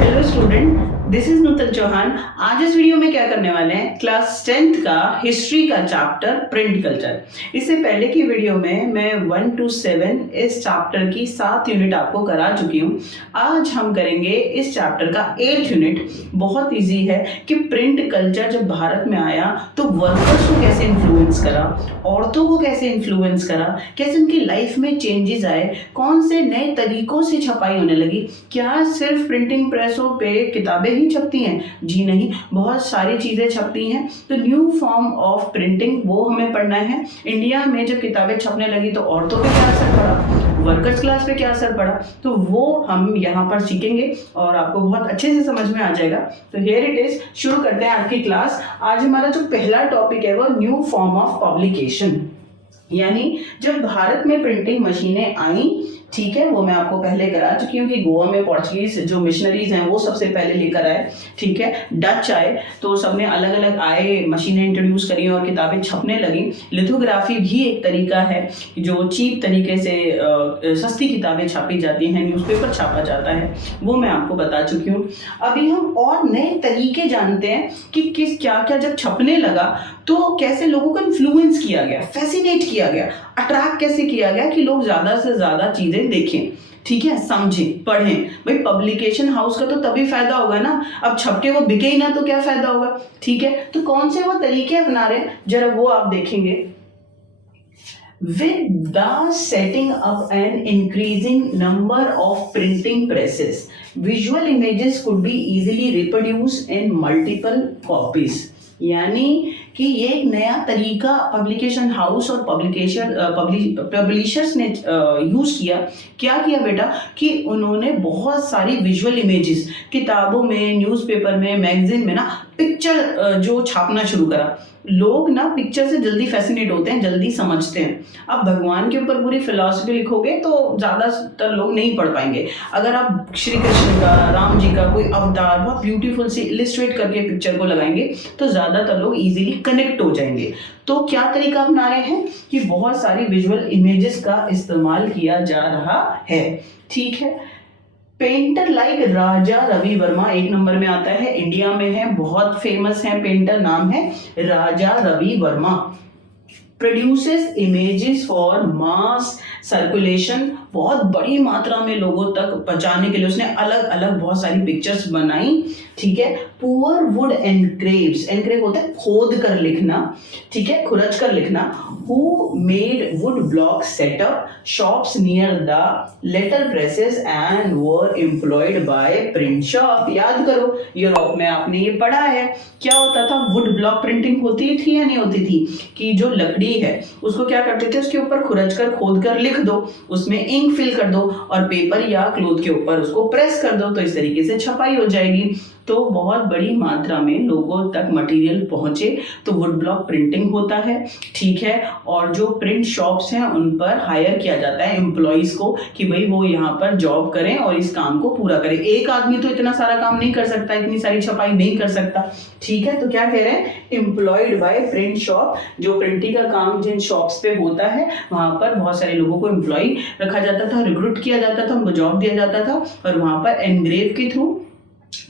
Hello student, this is नूतन चौहान। आज इस video में क्या करने वाले हैं, क्लास 10th का हिस्ट्री का चैप्टर प्रिंट कल्चर। इससे पहले की वीडियो में मैं 1 to 7 इस चैप्टर की 7 यूनिट आपको करा चुकी हूँ। आज हम करेंगे इस चैप्टर का 8th यूनिट। बहुत इजी है कि प्रिंट कल्चर जब भारत में आया तो वर्कर्स को कैसे इन्फ्लुएंस करा, औरतों को कैसे इन्फ्लुएंस करा, कैसे उनकी लाइफ में चेंजेस आए, कौन से नए तरीकों से छपाई होने लगी। क्या सिर्फ प्रिंटिंग प्रेसों पे किताबें ही छपती हैं? जी नहीं, बहुत सारी चीज़ें छपती हैं। तो न्यू फॉर्म ऑफ प्रिंटिंग वो हमें पढ़ना है। इंडिया में जब किताबें छपने लगी तो औरतों पे क्या असर पड़ा, वर्कर्स क्लास पे क्या असर पड़ा, तो वो हम यहाँ पर सीखेंगे और आपको बहुत अच्छे से समझ में आ जाएगा। तो हियर इट इज, शुरू करते हैं आज की क्लास। आज हमारा जो पहला टॉपिक है वो न्यू फॉर्म ऑफ पब्लिकेशन, यानी जब भारत में प्रिंटिंग मशीनें आई, ठीक है, वो मैं आपको पहले करा चुकी हूँ कि गोवा में पोर्चुगीज जो मिशनरीज हैं वो सबसे पहले लेकर आए, ठीक है। डच आए तो सबने अलग अलग आए, मशीनें इंट्रोड्यूस करी और किताबें छपने लगी। लिथोग्राफी भी एक तरीका है जो चीप तरीके से सस्ती किताबें छापी जाती हैं, न्यूज़पेपर छापा जाता है, वो मैं आपको बता चुकी हूँ। अभी हम और नए तरीके जानते हैं कि किस क्या क्या जब छपने लगा तो कैसे लोगों को इन्फ्लुएंस किया गया, फैसिनेट किया गया, अट्रैक्ट कैसे किया गया कि लोग ज़्यादा से ज़्यादा चीज़ें देखें, ठीक है, समझें, पढ़ें। भाई पब्लिकेशन हाउस का तो तभी फायदा होगा ना, अब छप के वो बिके ही ना तो क्या फायदा होगा, ठीक है। तो कौन से वो तरीके अपना रहे हैं जरा वो आप देखेंगे। With the setting up and increasing number of printing presses, visual images could be easily reproduced in multiple copies. यानी कि ये एक नया तरीका पब्लिकेशन हाउस और पब्लिशर्स ने यूज़ किया। क्या किया बेटा कि उन्होंने बहुत सारी विजुअल इमेजेस किताबों में, न्यूज़पेपर में, मैगजीन में ना पिक्चर जो छापना शुरू करा। लोग ना पिक्चर से जल्दी फैसिनेट होते हैं, जल्दी समझते हैं। अब भगवान के ऊपर पूरी फिलॉसफी लिखोगे तो ज़्यादातर लोग नहीं पढ़ पाएंगे। अगर आप श्री कृष्ण का, राम जी का कोई अवतार बहुत ब्यूटीफुल सी इलिस्ट्रेट करके पिक्चर को लगाएंगे तो ज़्यादातर लोग इजीली कनेक्ट हो जाएंगे। तो क्या तरीका अपना रहे हैं कि बहुत सारी विजुअल इमेजेस का इस्तेमाल किया जा रहा है, ठीक है। पेंटर लाइक राजा रवि वर्मा एक नंबर में आता है, इंडिया में है, बहुत फेमस है पेंटर, नाम है Raja Ravi Varma. Produces images for mass circulation, बहुत बड़ी मात्रा में लोगों तक पहुंचाने के लिए उसने अलग अलग बहुत सारी पिक्चर्स बनाई, ठीक है। पुअर वुड एनग्रेव्स, एनग्रेव होता है खोद कर लिखना, ठीक है, खुरच कर लिखना। Who made wood block setup shops near the letter presses and were employed by print shop. याद करो, यूरोप में आपने ये पढ़ा है, क्या होता था, वुड ब्लॉक प्रिंटिंग होती थी या नहीं होती थी कि जो लकड़ी है उसको क्या करते थे, उसके ऊपर खुरच कर खोद कर लिख दो, उसमें इंक फिल कर दो और पेपर या क्लोथ के ऊपर उसको प्रेस कर दो, तो इस तरीके से छपाई हो जाएगी। तो बहुत बड़ी मात्रा में लोगों तक मटेरियल पहुंचे तो वुड ब्लॉक प्रिंटिंग होता है, ठीक है। और जो प्रिंट शॉप्स हैं उन पर हायर किया जाता है एम्प्लॉइज को कि भाई वो यहाँ पर जॉब करें और इस काम को पूरा करें। एक आदमी तो इतना सारा काम नहीं कर सकता, इतनी सारी छपाई नहीं कर सकता, ठीक है। तो क्या कह रहे हैं, एम्प्लॉयड बाय प्रिंट शॉप, जो प्रिंटिंग का काम जिन शॉप्स पे होता है वहां पर बहुत सारे लोगों को एम्प्लॉय रखा जाता था, रिक्रूट किया जाता था, उनको जॉब दिया जाता था और वहां पर एनग्रेव के थ्रू,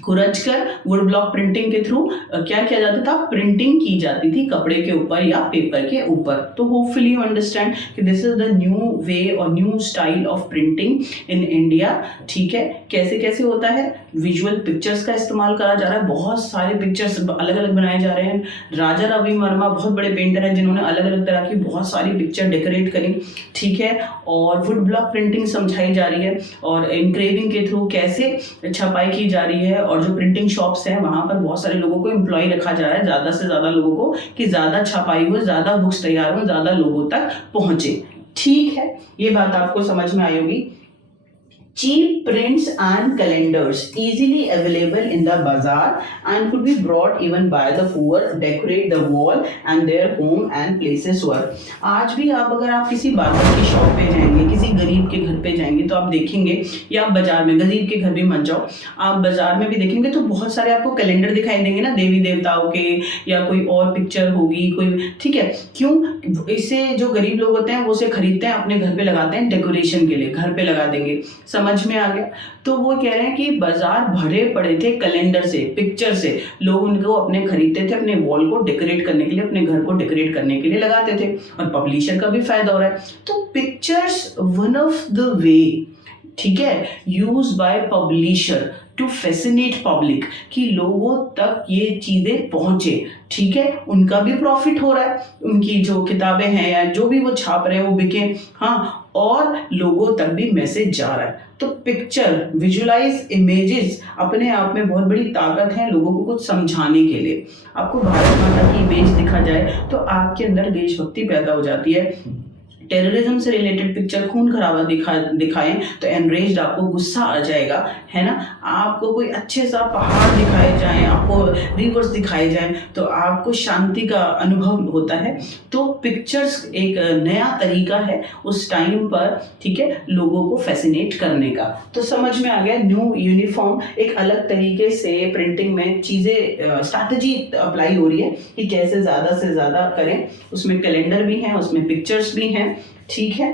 खुरच कर, वुड ब्लॉक प्रिंटिंग के थ्रू क्या किया जाता था, प्रिंटिंग की जाती थी कपड़े के ऊपर या पेपर के ऊपर। तो होपफुली यू अंडरस्टैंड कि this is the new way और new style of printing in India, ठीक है। कैसे कैसे होता है, विजुअल पिक्चर्स का इस्तेमाल करा जा रहा है, बहुत सारे पिक्चर्स अलग अलग बनाए जा रहे हैं। राजा रवि वर्मा बहुत बड़े पेंटर हैं जिन्होंने अलग अलग तरह की बहुत सारी पिक्चर डेकोरेट करी, ठीक है। और वुड ब्लॉक प्रिंटिंग समझाई जा रही है और एनग्रेविंग के थ्रू कैसे छपाई की जा रही है। और जो प्रिंटिंग शॉप्स हैं वहां पर बहुत सारे लोगों को एम्प्लॉय रखा जा रहा है, ज्यादा से ज्यादा लोगों को, कि ज्यादा छपाई हो, ज्यादा बुक्स तैयार हो, ज्यादा लोगों तक पहुंचे, ठीक है। ये बात आपको समझ में आई होगी। Cheap prints and calendars easily available in the bazaar and could be brought even by the poor, decorate the wall and their home and places work। आज भी आप अगर आप किसी बाजार की शॉप पे जाएंगे, किसी गरीब के घर पे जाएंगे तो आप देखेंगे, या आप बाजार में, गरीब के घर भी मत जाओ, आप बाजार में भी देखेंगे तो बहुत सारे आपको कैलेंडर दिखाई देंगे ना, देवी देवताओं के या कोई और पिक्चर होगी कोई, ठीक है। क्यों, इससे जो गरीब लोग होते हैं वो उसे खरीदते हैं, अपने घर पे लगाते हैं, डेकोरेशन के लिए घर पे लगा देंगे। समझ में आ गया। तो वो कह रहे हैं कि बाजार भरे पड़े थे कैलेंडर से, पिक्चर से, लोग उनको अपने खरीदते थे, अपने वॉल को डेकोरेट करने के लिए, अपने घर को डेकोरेट करने के लिए लगाते थे, और पब्लिशर का भी फायदा हो रहा है। तो pictures one of the way, ठीक है, use by publisher to fascinate public, कि लोगों तक ये चीजें पहुंचे, ठीक है, उनका भी प्रॉफिट हो रहा है, उनकी जो किताबें हैं या जो भी वो छाप रहे हैं वो बिके, हाँ, और लोगों तक भी मैसेज जा रहा है। तो पिक्चर, विजुअलाइज इमेजेस अपने आप में बहुत बड़ी ताकत है लोगों को कुछ समझाने के लिए। आपको भारत माता की इमेज दिखा जाए तो आपके अंदर देशभक्ति पैदा हो जाती है। टेररिज्म से रिलेटेड पिक्चर, खून खराबा दिखाएं तो एनरेज्ड, आपको गुस्सा आ जाएगा, है ना। आपको कोई अच्छे सा पहाड़ दिखाए जाएं, आपको रिवर्स दिखाए जाएं तो आपको शांति का अनुभव होता है। तो पिक्चर्स एक नया तरीका है उस टाइम पर, ठीक है, लोगों को फैसिनेट करने का। तो समझ में आ गया, न्यू यूनिफॉर्म एक अलग तरीके से प्रिंटिंग में चीज़ें, स्ट्रैटेजी अप्लाई हो रही है कि कैसे ज़्यादा से ज़्यादा करें। उसमें कैलेंडर भी हैं, उसमें पिक्चर्स भी हैं, ठीक है।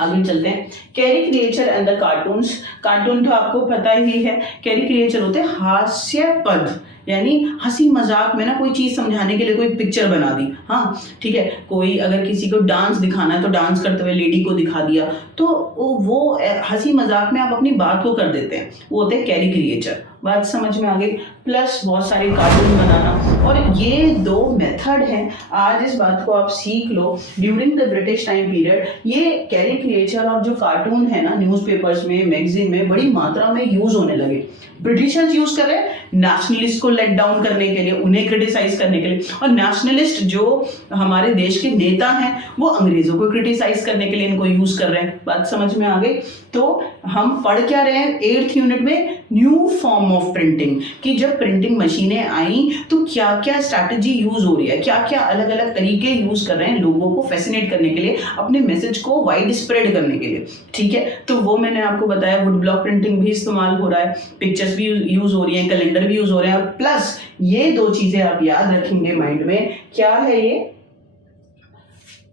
आगे चलते हैं, caricature and the cartoons. Cartoon तो आपको पता ही है, कैरिकेचर होते हैं हास्य पद, यानी हंसी मजाक में ना कोई चीज समझाने के लिए कोई पिक्चर बना दी, हाँ, ठीक है। कोई अगर किसी को डांस दिखाना है तो डांस करते हुए लेडी को दिखा दिया, तो वो हंसी मजाक में आप अपनी बात को कर देते हैं, वो होते हैं कैरिकेचर। बात समझ में आ गई। प्लस बहुत सारे कार्टून बनाना, और ये दो मेथड हैं, आज इस बात को आप सीख लो। During the British time period ये कैरिकेचर और जो कार्टून है ना, न्यूज़पेपर्स में, मैगजीन में बड़ी मात्रा में यूज होने लगे। ब्रिटिशर्स यूज कर रहे हैं नेशनलिस्ट को लेट डाउन करने के लिए, उन्हें क्रिटिसाइज करने के लिए, और नेशनलिस्ट जो हमारे देश के नेता हैं वो अंग्रेजों को क्रिटिसाइज करने के लिए इनको यूज कर रहे हैं। बात समझ में आ गई। तो हम पढ़ क्या रहे हैं 8th यूनिट में, न्यू फॉर्म ऑफ प्रिंटिंग, कि जब प्रिंटिंग मशीनें आई तो क्या क्या स्ट्रैटेजी यूज हो रही है, क्या क्या अलग अलग तरीके यूज कर रहे हैं लोगों को फैसिनेट करने के लिए, अपने मैसेज को वाइड स्प्रेड करने के लिए, ठीक है। तो वो मैंने आपको बताया, वुड ब्लॉक प्रिंटिंग भी इस्तेमाल हो रहा है, पिक्चर्स भी यूज हो रही है, कैलेंडर भी यूज हो रहे हैं, और प्लस ये दो चीजें आप याद रखेंगे माइंड में, क्या है ये,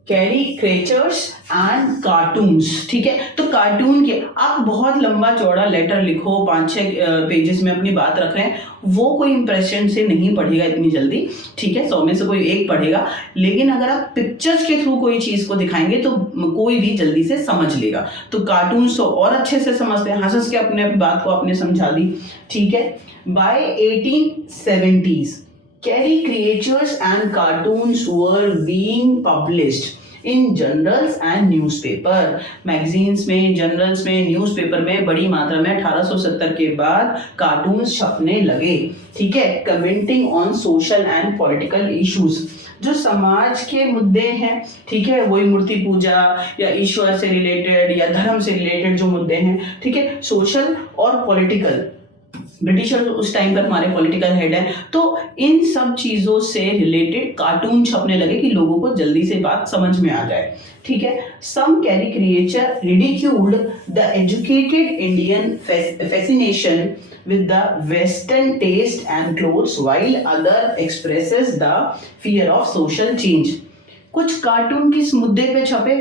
कैरिकेचर्स एंड कार्टून्स, ठीक है। तो कार्टून के आप बहुत लंबा चौड़ा लेटर लिखो, 5-6 पेजेस में अपनी बात रख रहे हैं, वो कोई इंप्रेशन से नहीं पढ़ेगा इतनी जल्दी, ठीक है, 100 में से कोई एक पढ़ेगा। लेकिन अगर आप पिक्चर्स के थ्रू कोई चीज को दिखाएंगे तो कोई भी जल्दी से समझ लेगा। तो कार्टून्स तो और अच्छे से समझते हैं, हंस के अपने बात को आपने समझा दी, ठीक है। By 1870s caricatures and cartoons were being published in journals and newspaper, magazines में, journals में, न्यूज़पेपर में बड़ी मात्रा में 1870 के बाद कार्टून्स छपने लगे, ठीक है। Commenting on social and political issues, जो समाज के मुद्दे हैं, ठीक है, वही मूर्ति पूजा या ईश्वर से रिलेटेड या धर्म से रिलेटेड जो मुद्दे हैं, ठीक है, सोशल और पॉलिटिकल, ब्रिटिशर उस टाइम पर हमारे पॉलिटिकल हेड है, तो इन सब चीजों से रिलेटेड कार्टून छपने लगे कि लोगों को जल्दी से बात समझ में आ जाए, ठीक है। Some caricature ridiculed the educated Indian fascination with the western taste and clothes while other expresses the fear of social change। कुछ कार्टून किस मुद्दे पे छपे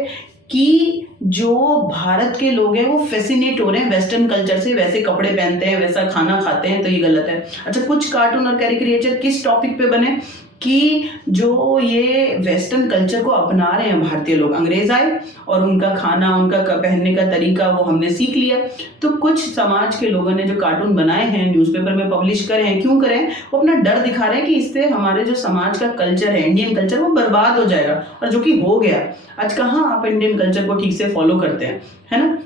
कि जो भारत के लोग हैं वो फैसिनेट हो रहे हैं वेस्टर्न कल्चर से, वैसे कपड़े पहनते हैं, वैसा खाना खाते हैं, तो ये गलत है। अच्छा, कुछ कार्टून और कैरिकेचर किस टॉपिक पे बने कि जो ये वेस्टर्न कल्चर को अपना रहे हैं भारतीय लोग, अंग्रेज आए और उनका खाना, उनका पहनने का तरीका वो हमने सीख लिया। तो कुछ समाज के लोगों ने जो कार्टून बनाए हैं, न्यूज़पेपर में पब्लिश करे हैं, क्यों करें, वो अपना डर दिखा रहे हैं कि इससे हमारे जो समाज का कल्चर है, इंडियन कल्चर, वो बर्बाद हो जाएगा, और जो कि हो गया। आज कहाँ आप इंडियन कल्चर को ठीक से फॉलो करते हैं, है ना।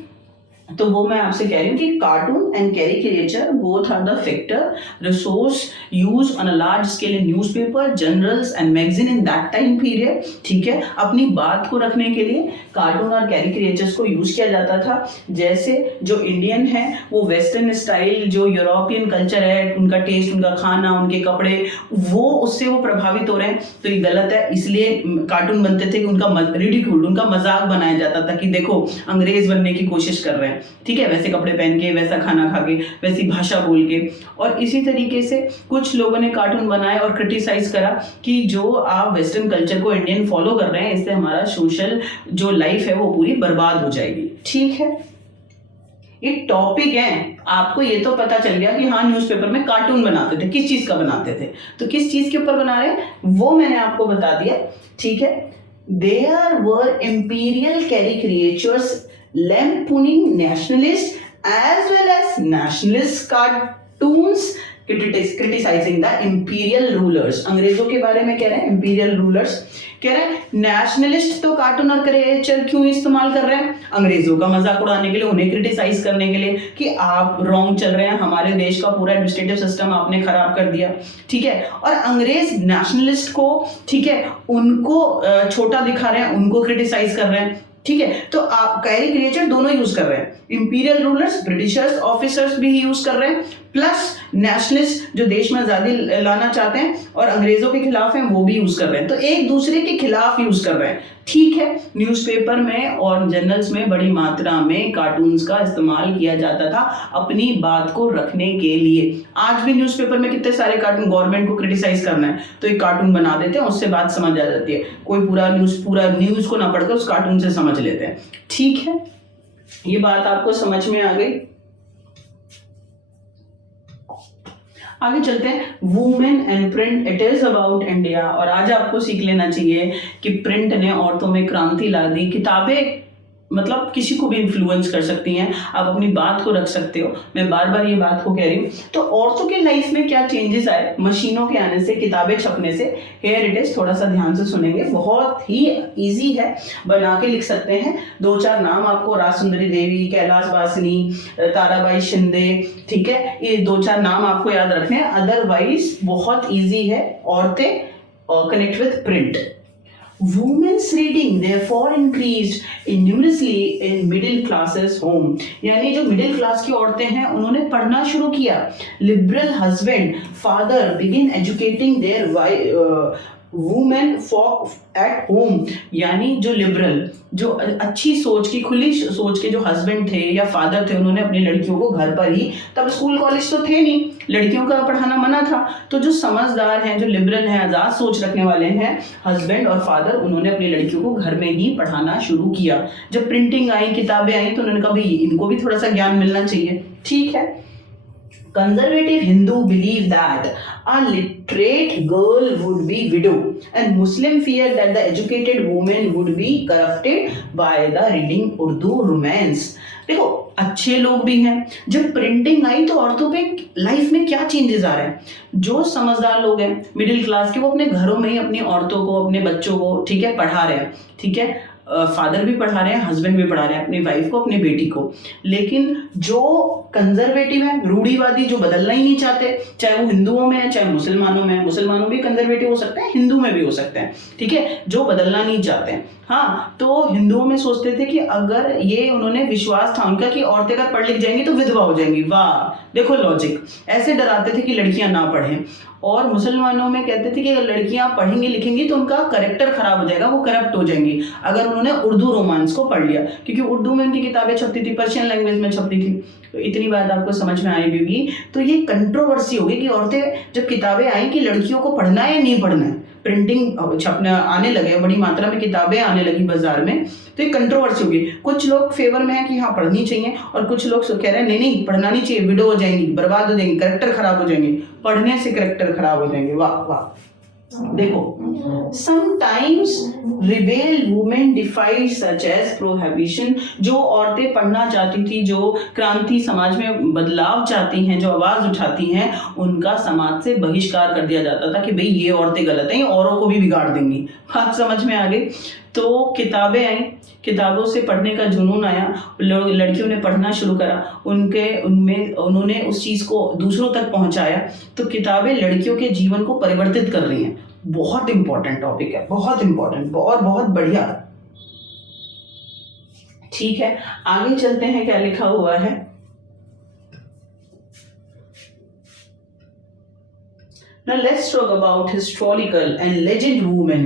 तो वो मैं आपसे कह रही हूँ कि cartoon and caricature both are the factor resource use on a large scale in newspaper, journals and magazine in that time period, ठीक है। अपनी बात को रखने के लिए कार्टून और कैरिकेचर्स को यूज किया जाता था। जैसे जो इंडियन है वो वेस्टर्न स्टाइल, जो यूरोपियन कल्चर है, उनका टेस्ट, उनका खाना, उनके कपड़े, वो उससे वो प्रभावित हो रहे हैं, तो ये गलत है। इसलिए कार्टून बनते थे कि उनका रिडिक्यूल, उनका मजाक बनाया जाता था कि देखो अंग्रेज बनने की कोशिश कर रहे हैं, ठीक है, वैसे कपड़े पहन के, वैसा खाना खा के, वैसी भाषा बोल के। और इसी तरीके से कुछ लोगों ने कार्टून बनाए और क्रिटिसाइज करा कि जो आप वेस्टर्न कल्चर को इंडियन फॉलो कर रहे हैं, इससे हमारा सोशल जो लाइफ है वो पूरी बर्बाद हो जाएगी, ठीक है। ये टॉपिक है। आपको ये तो पता चल गया कि हाँ न्यूज़पेपर में कार्टून बनाते थे, किस चीज का बनाते थे, तो किस चीज के ऊपर बना रहे हैं वो मैंने आपको बता दिया। ठीक है, there were imperial caricatures lampooning nationalist as well as nationalist cartoons criticising the imperial rulers. अंग्रेजों के बारे में कह रहे हैं, इंपीरियल रूलर्स कह रहे हैं नेशनलिस्ट तो कार्टून और कैरिकेचर क्यों इस्तेमाल कर रहे हैं, अंग्रेजों का मजाक उड़ाने के लिए, उन्हें क्रिटिसाइज करने के लिए कि आप रॉन्ग चल रहे हैं, हमारे देश का पूरा एडमिनिस्ट्रेटिव सिस्टम आपने खराब कर दिया। ठीक है, और अंग्रेज नेशनलिस्ट को, ठीक है, उनको छोटा दिखा रहे हैं, उनको क्रिटिसाइज कर रहे हैं। ठीक है, तो आप कैरिकेचर दोनों यूज कर रहे हैं, इंपीरियल रूलर्स ब्रिटिशर्स ऑफिसर्स भी यूज कर रहे हैं, प्लस नेशनलिस्ट जो देश में आजादी लाना चाहते हैं और अंग्रेजों के खिलाफ हैं वो भी यूज कर रहे हैं, तो एक दूसरे के खिलाफ यूज कर रहे हैं। ठीक है, न्यूज़पेपर में और जर्नल्स में बड़ी मात्रा में कार्टून्स का इस्तेमाल किया जाता था अपनी बात को रखने के लिए। आज भी न्यूज़पेपर में कितने सारे कार्टून, गवर्नमेंट को क्रिटिसाइज करना है तो एक कार्टून बना देते हैं, उससे बात समझ आ जाती है, कोई पूरा न्यूज को ना पढ़कर उस कार्टून से समझ लेते हैं। ठीक है, ये बात आपको समझ में आ गई। आगे चलते हैं, women and print, it is about India. और आज आपको सीख लेना चाहिए कि प्रिंट ने औरतों में क्रांति ला दी। किताबें मतलब किसी को भी इन्फ्लुएंस कर सकती हैं, आप अपनी बात को रख सकते हो, मैं बार बार ये बात को कह रही हूँ। तो औरतों के लाइफ में क्या चेंजेस आए मशीनों के आने से, किताबें छपने से, हेयर इट इज, थोड़ा सा ध्यान से सुनेंगे, बहुत ही इजी है, बना के लिख सकते हैं। 2-4 नाम आपको, राजसुंदरी देवी, कैलाश बासनी, ताराबाई शिंदे, ठीक है, ये 2-4 नाम आपको याद रखने हैं, अदरवाइज बहुत ईजी है। औरतें connect with print. Women's reading therefore increased enormously in middle classes home, यानी जो मिडिल क्लास की औरतें हैं उन्होंने पढ़ना शुरू किया। Liberal husband father begin educating their women for at home, यानी जो लिबरल, जो अच्छी सोच की, खुली सोच के जो हस्बैंड थे या फादर थे, उन्होंने अपनी लड़कियों को घर पर ही, तब स्कूल कॉलेज तो थे नहीं, लड़कियों का पढ़ाना मना था, तो जो समझदार हैं, जो लिबरल हैं, आज़ाद सोच रखने वाले हैं हस्बैंड और फादर, उन्होंने अपनी लड़कियों को घर में ही पढ़ाना शुरू किया। जब प्रिंटिंग आई, किताबें आई, तो उन्होंने कहा भाई इनको भी थोड़ा सा ज्ञान मिलना चाहिए। ठीक है, Conservative Hindu believe that a literate girl would be widow, and Muslim fear that the educated woman would be corrupted by the reading Urdu romance. देखो, अच्छे लोग भी हैं। जब प्रिंटिंग आई तो औरतों पे लाइफ में क्या चेंजेस आ रहे हैं, जो समझदार लोग हैं मिडिल क्लास के, वो अपने घरों में ही अपनी औरतों को, अपने बच्चों को, ठीक है, पढ़ा रहे हैं। ठीक है, फादर भी पढ़ा रहे हैं, हस्बैंड भी पढ़ा रहे हैं अपनी वाइफ को, अपनी बेटी को। लेकिन जो कंजर्वेटिव है, रूढ़िवादी, जो बदलना ही नहीं चाहते, चाहे वो हिंदुओं में है चाहे मुसलमानों में है, मुसलमानों भी कंजर्वेटिव हो सकते हैं, हिंदू में भी हो सकते हैं। ठीक है, जो बदलना नहीं चाहते हैं। हाँ, तो हिंदुओं में सोचते थे कि अगर ये, उन्होंने विश्वास था उनका कि औरतें अगर पढ़ लिख जाएंगी तो विधवा हो जाएंगी। वाह, देखो लॉजिक, ऐसे डराते थे कि लड़कियां ना पढ़ें। और मुसलमानों में कहते थे कि अगर लड़कियां पढ़ेंगी लिखेंगी तो उनका कैरेक्टर खराब हो जाएगा, वो करप्ट हो जाएंगी अगर उन्होंने उर्दू रोमांस को पढ़ लिया, क्योंकि उर्दू में उनकी किताबें छपती थी, पर्शियन लैंग्वेज में छपती थी। तो इतनी बात आपको समझ में आई होगी। तो ये कंट्रोवर्सी होगी कि औरतें, जब किताबें आई कि लड़कियों को पढ़ना है या नहीं पढ़ना है, प्रिंटिंग छपना आने लगे, बड़ी मात्रा में किताबें आने लगी बाजार में, तो एक कंट्रोवर्सी होगी। कुछ लोग फेवर में है कि हाँ पढ़नी चाहिए, और कुछ लोग कह रहे हैं नहीं नहीं पढ़ना नहीं चाहिए, विडो हो जाएंगी, बर्बाद हो जाएंगी, कैरेक्टर खराब हो जाएंगे, पढ़ने से कैरेक्टर खराब हो जाएंगे। वाह वाह। देखो, sometimes rebel women डिफाइड such as prohibition, जो औरतें पढ़ना चाहती थी, जो क्रांति समाज में बदलाव चाहती हैं, जो आवाज उठाती हैं, उनका समाज से बहिष्कार कर दिया जाता था कि भाई ये औरतें गलत हैं, औरों को भी बिगाड़ देंगी। बात समझ में आ गई। तो किताबें आई, किताबों से पढ़ने का जुनून आया, लड़कियों ने पढ़ना शुरू करा, उन्होंने उस चीज़ को दूसरों तक पहुंचाया। तो किताबें लड़कियों के जीवन को परिवर्तित कर रही हैं। बहुत इंपॉर्टेंट टॉपिक है, बहुत इंपॉर्टेंट और बहुत बढ़िया। ठीक है, आगे चलते हैं, क्या लिखा हुआ है। Now let's talk about historical and legend women,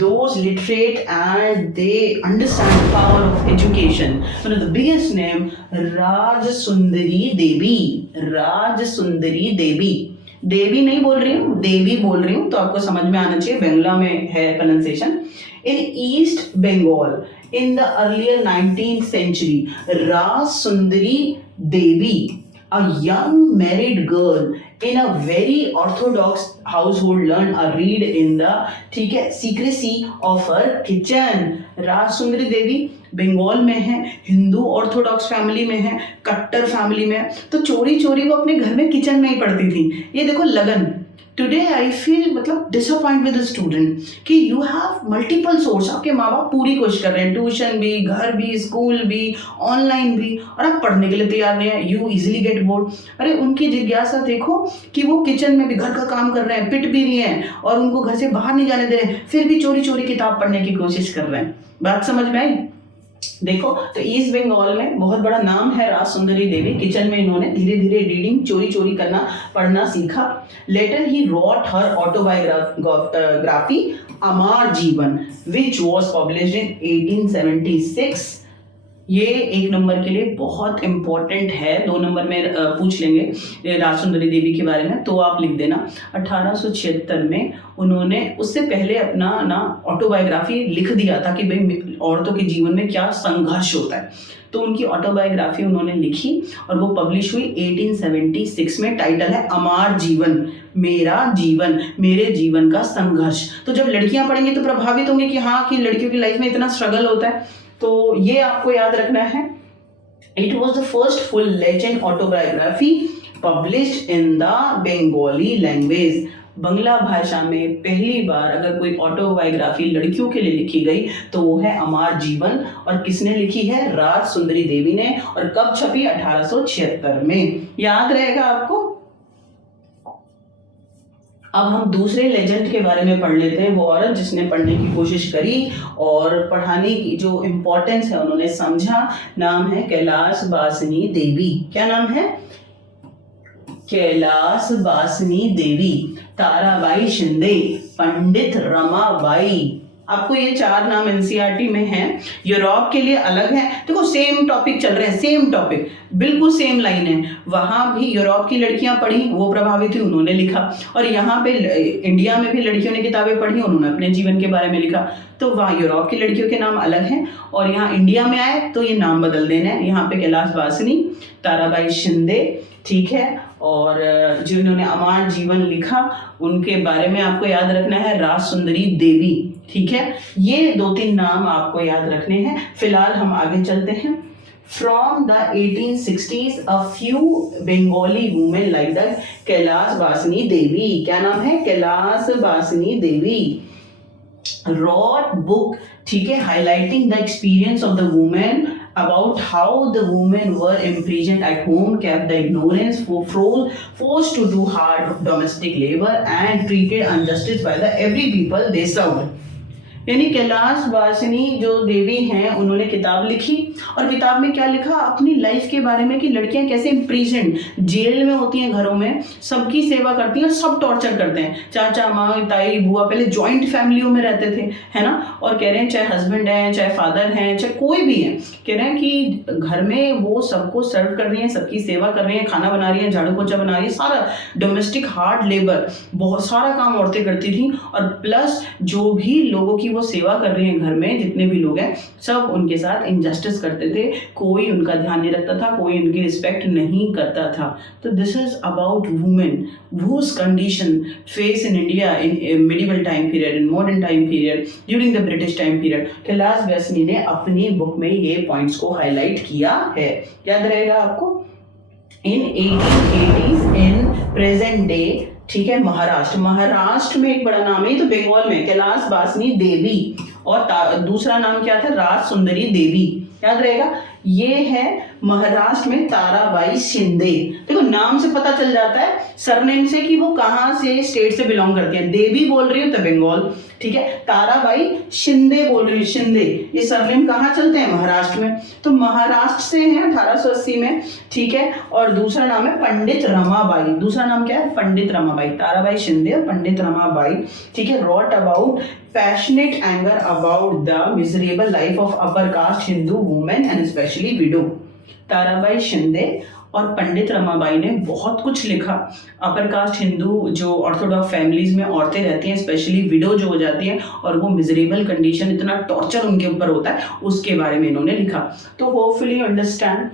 those literate and they understand the power of education. One of the biggest name, Rajsundari Devi. Rajsundari Devi. देवी नहीं बोल रही हूँ, देवी बोल रही हूँ, तो आपको समझ में आना चाहिए, बंगला में है pronunciation. In East Bengal, in the earlier 19th century, Rajsundari Devi, a young married girl in a very orthodox household learned a read in the, ठीक है, secrecy of her kitchen. राज सुंदरी देवी बंगाल में है, हिंदू ऑर्थोडॉक्स फैमिली में है, कट्टर family में है, तो चोरी चोरी वो अपने घर में किचन में ही पढ़ती थी। ये देखो लगन। टुडे आई फील मतलब डिसअपॉइंट विद द स्टूडेंट कि यू हैव मल्टीपल सोर्स, आपके माँ बाप पूरी कोशिश कर रहे हैं, ट्यूशन भी, घर भी, स्कूल भी, ऑनलाइन भी, और आप पढ़ने के लिए तैयार नहीं है, यू इजिली गेट बोर्ड। अरे उनकी जिज्ञासा देखो कि वो किचन में भी घर का काम कर रहे हैं, पिट भी रही हैं और उनको घर से बाहर नहीं जाने दे रहे हैं, फिर भी चोरी चोरी किताब पढ़ने की कोशिश कर रहे हैं। बात समझ में आई? देखो तो ईस्ट बंगाल में बहुत बड़ा नाम है राज सुंदरी देवी। किचन में इन्होंने धीरे धीरे रीडिंग, चोरी चोरी करना, पढ़ना सीखा। लेटर ही रॉट हर ऑटोबायोग्राफी अमर जीवन विच वॉज पब्लिश्ड इन 1876। ये 1 नंबर के लिए बहुत इंपॉर्टेंट है। 2 नंबर में पूछ लेंगे राज सुंदरी देवी के बारे में, तो आप लिख देना 1876 में उन्होंने, उससे पहले अपना ना ऑटोबायोग्राफी लिख दिया था कि भाई औरतों के जीवन में क्या संघर्ष होता है। तो उनकी ऑटोबायोग्राफी उन्होंने लिखी और वो पब्लिश हुई 1876 में। टाइटल है अमर जीवन, मेरा जीवन, मेरे जीवन का संघर्ष। तो जब लड़कियां पढ़ेंगी तो प्रभावित होंगे कि हाँ, कि लड़कियों की लाइफ में इतना स्ट्रगल होता है, तो ये आपको याद रखना है। It was the first full length autobiography published in the Bengali language. Bangla भाषा में पहली बार अगर कोई ऑटोबायोग्राफी लड़कियों के लिए लिखी गई तो वो है अमर जीवन। और किसने लिखी है? राज सुंदरी देवी ने। और कब छपी? 1876 में। याद रहेगा आपको। अब हम दूसरे लेजेंड के बारे में पढ़ लेते हैं। वो औरत जिसने पढ़ने की कोशिश करी और पढ़ाने की जो इम्पोर्टेंस है उन्होंने समझा। नाम है कैलाश बासनी देवी। क्या नाम है? कैलाश बासनी देवी, ताराबाई शिंदे, पंडित रमाबाई। आपको ये 4 नाम एनसीईआरटी में हैं। यूरोप के लिए अलग है। देखो सेम टॉपिक चल रहे हैं, सेम टॉपिक, बिल्कुल सेम लाइन है। वहां भी यूरोप की लड़कियां पढ़ी, वो प्रभावित हुई, उन्होंने लिखा। और यहाँ पे इंडिया में भी लड़कियों ने किताबें पढ़ी, उन्होंने अपने जीवन के बारे में लिखा। तो वहाँ यूरोप की लड़कियों के नाम अलग हैं और यहाँ इंडिया में आए तो ये नाम बदल देना है। यहाँ पे कैलाश बासनी, ताराबाई शिंदे, ठीक है, और जिन्होंने अमर जीवन लिखा उनके बारे में आपको याद रखना है राज सुंदरी देवी, ठीक है। ये 2-3 नाम आपको याद रखने हैं। फिलहाल हम आगे चलते हैं। From the 1860s, a few Bengali women like that Kailash Basni देवी, क्या नाम है? कैलाश बासनी देवी, wrote book, ठीक है, highlighting the experience of the women about how the women were imprisoned at home, kept the ignorance, forced to do hard domestic labor and treated injustice by the every people they served। यानी कैलाश बासनी जो देवी हैं उन्होंने किताब लिखी और किताब में क्या लिखा? अपनी लाइफ के बारे में कि लड़कियां कैसे इम्प्रिजन, जेल में होती हैं, घरों में सबकी सेवा करती हैं और सब टॉर्चर करते हैं। चाचा, माँ, ताई, बुआ, पहले जॉइंट फैमिलियों में रहते थे, है ना। और कह रहे हैं चाहे हस्बैंड है, चाहे फादर हैं, चाहे कोई भी है, कह रहे हैं कि घर में वो सबको सर्व कर रही हैं, सबकी सेवा कर रही हैं, खाना बना रही हैं, झाड़ू पोछा बना रही है, सारा डोमेस्टिक हार्ड लेबर, बहुत सारा काम औरतें करती थी। और प्लस जो भी लोगों की वो सेवा कर रही हैं घर में, जितने भी लोग हैं, सब उनके साथ इनजस्टिस करते थे। कोई उनका ध्यान नहीं रखता था, कोई उनकी रिस्पेक्ट नहीं करता था। तो this is about women whose condition face in India in medieval time period, in modern time period, during the British time period। Kailash Basni ने अपनी बुक में ये पॉइंट्स को हाईलाइट किया है। याद रहेगा आपको। इन 1880s इन प्रेजेंट डे, ठीक है, महाराष्ट्र में एक बड़ा नाम है, तो बंगाल में कैलाश बासनी देवी और दूसरा नाम क्या था? राज सुंदरी देवी। याद रहेगा। ये है महाराष्ट्र में ताराबाई शिंदे। देखो नाम से पता चल जाता है, सरनेम से, कि वो कहाँ से स्टेट से बिलोंग करती है। देवी बोल रही हूँ तो बंगाल, ठीक है। ताराबाई शिंदे बोल रही हूँ, शिंदे, ये सरनेम कहाँ चलते हैं? महाराष्ट्र में। तो महाराष्ट्र से है 1880 में, ठीक है। और दूसरा नाम है पंडित रमाबाई। दूसरा नाम क्या है? पंडित रमाबाई। ताराबाई शिंदे और पंडित रमाबाई, ठीक है। Wrote about passionate anger about the miserable life of upper caste Hindu women and specially widow. Tarabai Shinde और पंडित रमाबाई ने बहुत कुछ लिखा। अपर कास्ट हिंदू जो ऑर्थोडॉक्स फैमिलीज में औरतें रहती हैं, स्पेशली विडो जो हो जाती हैं, और वो मिजरेबल कंडीशन, इतना टॉर्चर उनके ऊपर होता है, उसके बारे में इन्होंने लिखा। तो hopefully you understand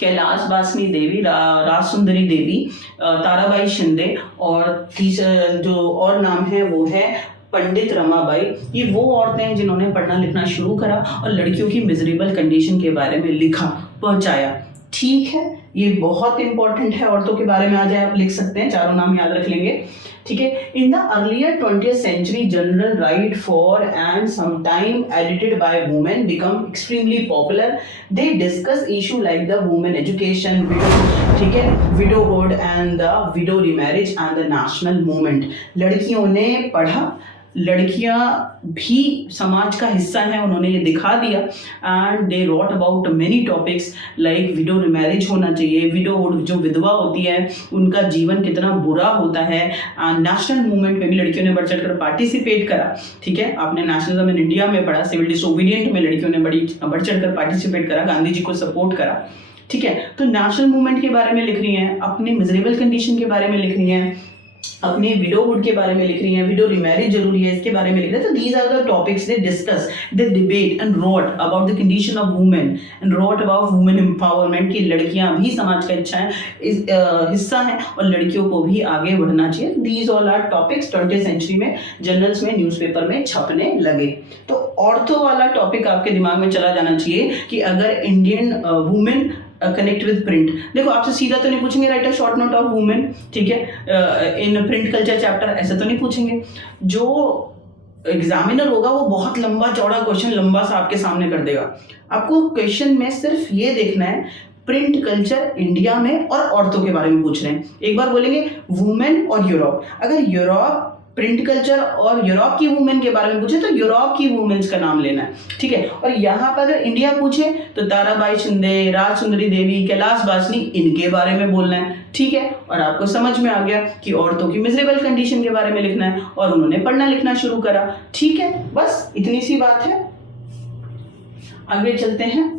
Kailashbashini Devi, Raj Sundari Devi, Tarabai Shinde, और तीसरा जो और नाम है वो है पंडित रमाबाई। ये वो औरतें हैं जिन्होंने पढ़ना लिखना शुरू करा और लड़कियों की मिजरेबल कंडीशन के बारे में लिखा, पहुंचाया। ठीक है, ये बहुत इंपॉर्टेंट है, औरतों के बारे में आज आप लिख सकते हैं, चारों नाम याद रख लेंगे। ठीक है, in the earlier 20th century general write for and sometime edited by women become extremely popular. They discuss issue like the women education, ठीक है, widowhood and the widow remarriage and the national movement. लड़कियों ने पढ़ा, लड़कियां भी समाज का हिस्सा हैं, उन्होंने ये दिखा दिया। And they wrote about many topics like widow remarriage होना चाहिए, विडोहुड जो विधवा होती है उनका जीवन कितना बुरा होता है। नेशनल मूवमेंट में भी लड़कियों ने बढ़ चढ़ कर पार्टिसिपेट करा। ठीक है, आपने नेशनलिज्म इन इंडिया में पढ़ा, सिविल डिसोबीडिएंट में लड़कियों ने बढ़ चढ़ कर पार्टिसिपेट करा, गांधी जी को सपोर्ट करा। ठीक है, तो नेशनल मूवमेंट के बारे में लिख रही हैं, अपनी मिजरेबल कंडीशन के बारे में लिख रही हैं, अपने विडोहुड के बारे में लिख रही हैं, विडो रिमैरिज जरूरी है इसके बारे में लिख रहे हैं। तो these are the topics they discuss, they debate and wrote about the condition of women and wrote about women empowerment, की लड़कियां भी समाज का हिस्सा हैं और लड़कियों को भी आगे बढ़ना चाहिए। These all are topics 20th century में जर्नल्स में, न्यूज़पेपर में छपने लगे। तो औरतों वाला टॉपिक आपके दिमाग में चला जाना चाहिए कि अगर Indian women connect with print, देखो आपसे सीधा तो नहीं पूछेंगे right a short note of women, ठीक है, इन प्रिंट कल्चर चैप्टर, ऐसे तो नहीं पूछेंगे। जो एग्जामिनर होगा वो बहुत लंबा चौड़ा क्वेश्चन लंबा सा आपके सामने कर देगा। आपको क्वेश्चन में सिर्फ ये देखना है प्रिंट कल्चर इंडिया में और औरतों के बारे में पूछ रहे हैं। एक बार बोलेंगे वुमेन और यूरोप, अगर यूरोप प्रिंट कल्चर और यूरोप की वुमेन के बारे में पूछे तो यूरोप की वुमेन्स का नाम लेना है। ठीक है, और यहाँ पर अगर इंडिया पूछे तो ताराबाई शिंदे, राज सुंदरी देवी, कैलाश बासनी, इनके बारे में बोलना है। ठीक है, और आपको समझ में आ गया कि औरतों की मिजरेबल कंडीशन के बारे में लिखना है और उन्होंने पढ़ना लिखना शुरू करा। ठीक है, बस इतनी सी बात है। आगे चलते हैं।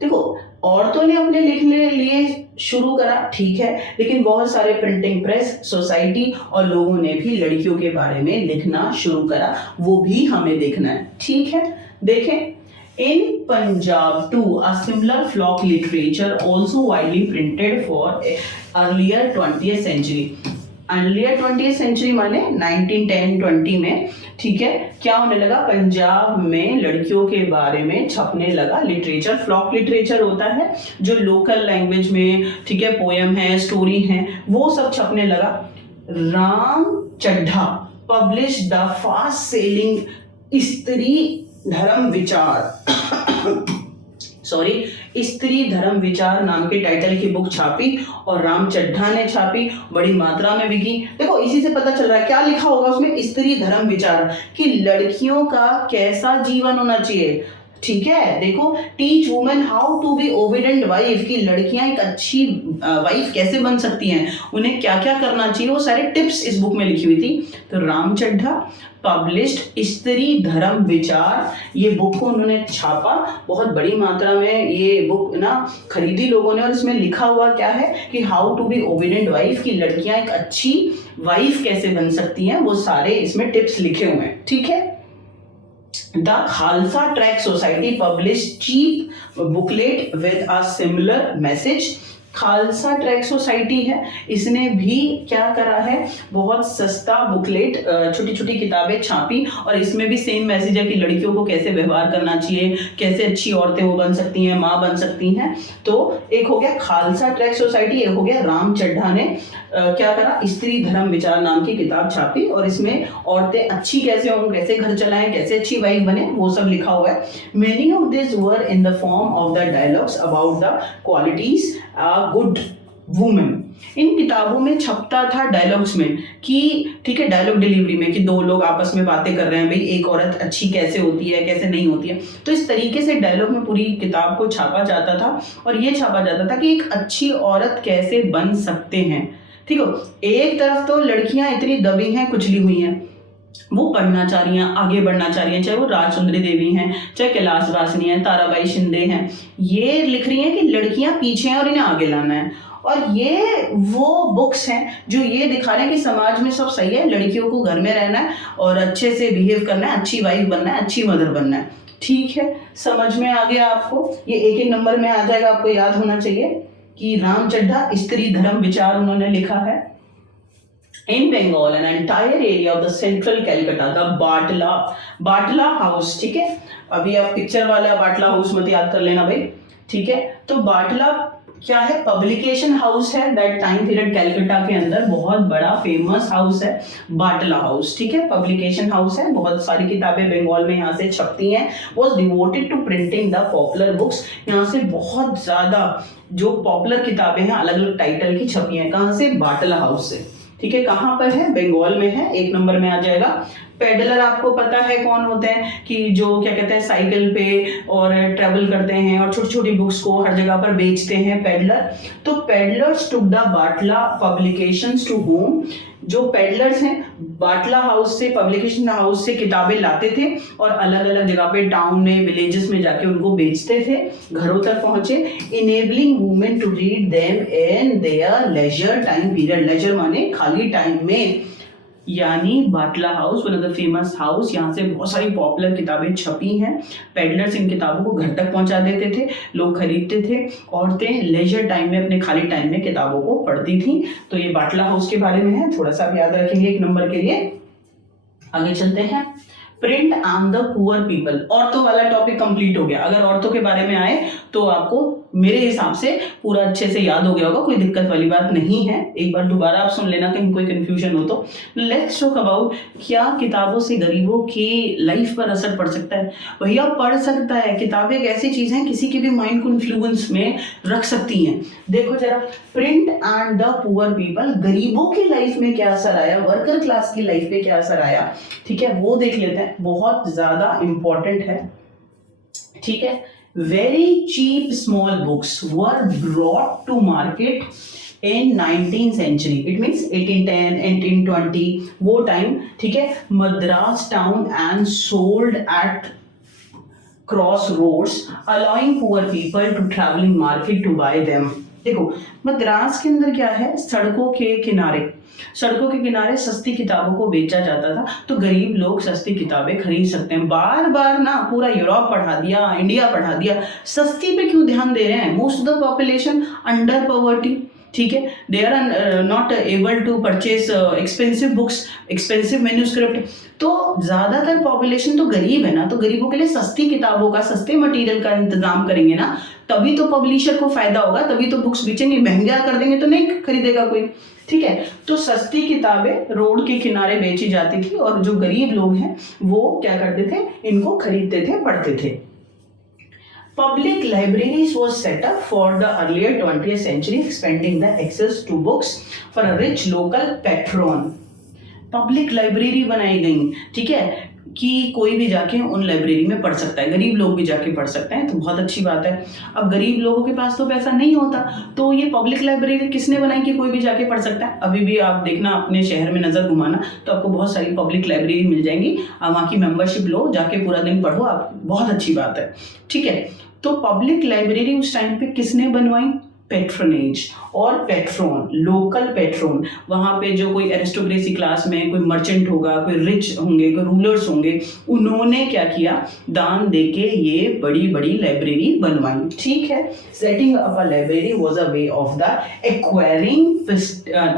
देखो, औरतों ने अपने लिखने लिए शुरू करा, ठीक है, लेकिन बहुत सारे प्रिंटिंग प्रेस, सोसाइटी और लोगों ने भी लड़कियों के बारे में लिखना शुरू करा, वो भी हमें देखना है। ठीक है, देखें, in Punjab too a similar folk literature also widely printed for earlier 20th century। Earlier 20th century माने 1910-20 में, ठीक है, क्या होने लगा, पंजाब में लड़कियों के बारे में छपने लगा लिटरेचर। फ्लॉक लिटरेचर होता है जो लोकल लैंग्वेज में, ठीक है, पोयम है, स्टोरी है, वो सब छपने लगा। Ram Chaddha publish the fast selling Stri Dharm विचार स्त्री धर्म विचार नाम के टाइटल की बुक छापी और राम चड्ढा ने छापी, बड़ी मात्रा में बिकी। देखो, इसी से पता चल रहा है क्या लिखा होगा उसमें, स्त्री धर्म विचार, कि लड़कियों का कैसा जीवन होना चाहिए। ठीक है, देखो, teach women how to be obedient wife, की लड़कियां एक अच्छी वाइफ कैसे बन सकती हैं, उन्हें क्या क्या करना चाहिए, वो सारे टिप्स इस बुक में लिखी हुई थी। तो राम चड्ढा पब्लिश्ड स्त्री धर्म विचार, ये बुक को उन्होंने छापा, बहुत बड़ी मात्रा में ये बुक ना खरीदी लोगों ने, और इसमें लिखा हुआ क्या है कि how to be obedient wife, की लड़कियां एक अच्छी वाइफ कैसे बन सकती हैं, वो सारे इसमें टिप्स लिखे हुए हैं। ठीक है, the Khalsa tract society publish cheap booklet with a similar message. Khalsa tract society है, इसने भी क्या करा है, बहुत सस्ता बुकलेट, छोटी छोटी किताबें छापी और इसमें भी सेम मैसेज है कि लड़कियों को कैसे व्यवहार करना चाहिए, कैसे अच्छी औरतें वो बन सकती हैं, माँ बन सकती हैं। तो एक हो गया खालसा ट्रैक सोसाइटी, एक हो गया राम चड्ढा ने क्या करा, स्त्री धर्म विचार नाम की किताब छापी और इसमें औरतें अच्छी कैसे हों, कैसे घर चलाएं, कैसे अच्छी वाइफ बने, वो सब लिखा हुआ है। Many of this were in the form of the dialogues about the qualities good women. इन किताबों में छपता था डायलॉग्स में कि, ठीक है, डायलॉग डिलीवरी में कि दो लोग आपस में बातें कर रहे हैं, भाई एक औरत अच्छी कैसे होती है, कैसे नहीं होती है। तो इस तरीके से डायलॉग में पूरी किताब को छापा जाता था और ये छापा जाता था कि एक अच्छी औरत कैसे बन सकते हैं। ठीक है, एक तरफ तो लड़कियां इतनी दबी हैं, कुचली हुई हैं, वो पढ़ना चाह रही हैं, आगे बढ़ना चाह रही हैं, चाहे वो राज सुंदरी देवी हैं, चाहे कैलाश बासनी हैं, ताराबाई शिंदे हैं, ये लिख रही हैं कि लड़कियां पीछे हैं और इन्हें आगे लाना है। और ये वो बुक्स हैं जो ये दिखा रहे हैं कि समाज में सब सही है, लड़कियों को घर में रहना है और अच्छे से बिहेव करना है, अच्छी वाइफ बनना है, अच्छी मदर बनना है। ठीक है, समझ में आ गया आपको। ये एक एक नंबर में आ जाएगा, आपको याद होना चाहिए कि राम चड्ढा स्त्री धर्म विचार उन्होंने लिखा है। In Bengal, an entire area of the central Calcutta, the Batla house, ठीक है, अभी आप पिक्चर वाला बाटला हाउस मत याद कर लेना भाई, ठीक है। तो बाटला क्या है, पब्लिकेशन हाउस है, दैट टाइम पीरियड कैलकाटा के अंदर बहुत बड़ा फेमस हाउस है बाटला हाउस, ठीक है, पब्लिकेशन हाउस है, बहुत सारी किताबें बंगाल में यहाँ से छपती हैं। Was devoted to printing the popular books, यहाँ से बहुत ज्यादा जो पॉपुलर किताबें हैं अलग अलग टाइटल की छपी हैं, कहाँ से, बाटला हाउस से, ठीक है। कहाँ पर है, बंगाल में है, एक नंबर में आ जाएगा। पेडलर आपको पता है कौन होते हैं, कि जो क्या कहते हैं साइकिल पे और ट्रेवल करते हैं और छोटी छोटी बुक्स को हर जगह पर बेचते हैं, पेडलर। तो peddlers took the Battala publications to home, जो पेडलर्स हैं बाटला हाउस से, पब्लिकेशन हाउस से किताबें लाते थे और अलग अलग जगह पे टाउन में, विलेजेस में जाके उनको बेचते थे, घरों तक पहुंचे। Enabling women to read them in their leisure time period, leisure माने खाली टाइम में, यानी Batla house one of the famous house, यहाँ से बहुत सारी पॉपुलर किताबें छपी हैं। पेडलर्स इन किताबों को घर तक पहुंचा देते थे, लोग खरीदते थे, औरतें लेजर टाइम में, अपने खाली टाइम में किताबों को पढ़ती थी। तो ये बाटला हाउस के बारे में है, थोड़ा सा आप याद रखेंगे एक नंबर के लिए। आगे चलते हैं, print and the poor people, औरतों वाला टॉपिक कंप्लीट हो गया। अगर औरतों के बारे में आए तो आपको मेरे हिसाब से पूरा अच्छे से याद हो गया होगा, कोई दिक्कत वाली बात नहीं है। एक बार दोबारा आप सुन लेना कहीं कोई कंफ्यूजन हो तो। लेट्स टॉक अबाउट, क्या किताबों से गरीबों की लाइफ पर असर पड़ सकता है? भैया पड़ सकता है, किताबें एक ऐसी चीज है किसी के भी माइंड को इन्फ्लुएंस में रख सकती हैं। देखो जरा, print and the poor people, गरीबों की लाइफ में क्या असर आया, वर्कर क्लास की लाइफ में क्या असर आया, ठीक है, वो देख लेते हैं, बहुत ज्यादा इंपॉर्टेंट है, ठीक है। Very cheap small books were brought to market in 19th century. It means 1810, 1820, वो टाइम, ठीक है, Madras town and sold at crossroads, allowing poor people to traveling market to buy them. देखो मद्रास के अंदर क्या है, सड़कों के किनारे सस्ती किताबों को बेचा जाता था, तो गरीब लोग सस्ती किताबें खरीद सकते हैं। बार बार ना पूरा यूरोप पढ़ा दिया, इंडिया पढ़ा दिया, सस्ती पे क्यों ध्यान दे रहे हैं? Most of the population under poverty, ठीक है, they are not able to purchase expensive books, expensive manuscript. तो ज्यादातर पॉपुलेशन तो गरीब है ना, तो गरीबों के लिए सस्ती किताबों का, सस्ते मटेरियल का इंतजाम करेंगे ना, तभी तो पब्लिशर को फायदा होगा, तभी तो बुक्स बेचेंगे। महंगा कर देंगे तो नहीं खरीदेगा कोई, ठीक है। तो सस्ती किताबें रोड के किनारे बेची जाती थी और जो गरीब लोग हैं वो क्या करते थे, इनको खरीदते थे, पढ़ते थे। Public libraries was set up for the earlier 20th century, expanding the access to books for a rich local patron. Public library बनाई गई, ठीक है, कि कोई भी जाके उन लाइब्रेरी में पढ़ सकता है, गरीब लोग भी जाके पढ़ सकते हैं, तो बहुत अच्छी बात है। अब गरीब लोगों के पास तो पैसा नहीं होता, तो ये पब्लिक लाइब्रेरी किसने बनाई कि कोई भी जाके पढ़ सकता है? अभी भी आप देखना, अपने शहर में नज़र घुमाना तो आपको बहुत सारी पब्लिक लाइब्रेरी मिल जाएंगी, आप वहाँ की मेंबरशिप लो, जाके पूरा दिन पढ़ो, आप बहुत अच्छी बात है, ठीक है। तो पब्लिक लाइब्रेरी उस टाइम पे किसने बनवाई? पेट्रोनेज और पेट्रोन, लोकल पेट्रोन, वहाँ पे जो कोई एरिस्टोक्रेसी क्लास में कोई मर्चेंट होगा, कोई रिच होंगे, कोई रूलर्स होंगे, उन्होंने क्या किया, दान देके ये बड़ी बड़ी लाइब्रेरी बनवाई, ठीक है। Setting up a library was a way of the acquiring,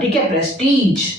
ठीक है, प्रेस्टीज।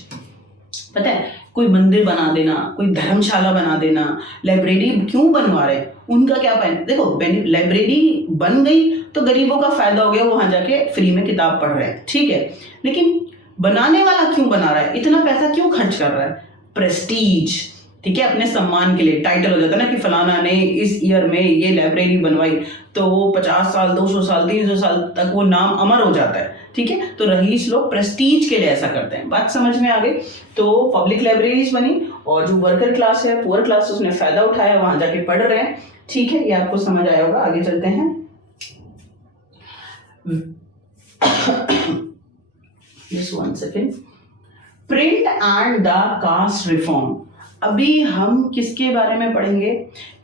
पता है, कोई मंदिर बना देना, कोई धर्मशाला बना देना, लाइब्रेरी क्यों बनवा रहे हैं, उनका क्या पॉइंट? देखो लाइब्रेरी बन गई तो गरीबों का फायदा हो गया, वहां जाके फ्री में किताब पढ़ रहे हैं, ठीक है। लेकिन बनाने वाला क्यों बना रहा है, इतना पैसा क्यों खर्च कर रहा है? प्रेस्टीज, ठीक है, अपने सम्मान के लिए। टाइटल हो जाता है ना कि फलाना ने इस ईयर में ये लाइब्रेरी बनवाई, तो वो 50 साल, 200 साल, 300 साल तक वो नाम अमर हो जाता है, ठीक है। तो रईस लोग प्रेस्टीज के लिए ऐसा करते हैं। बात समझ में आ गई? तो पब्लिक लाइब्रेरीज बनी और जो वर्कर क्लास है, पुअर क्लास, उसने फायदा उठाया, वहां जाके पढ़ रहे हैं, ठीक है। ये आपको समझ आया होगा। आगे चलते हैं। Just one second. Print and the caste reform. अभी हम किसके बारे में पढ़ेंगे?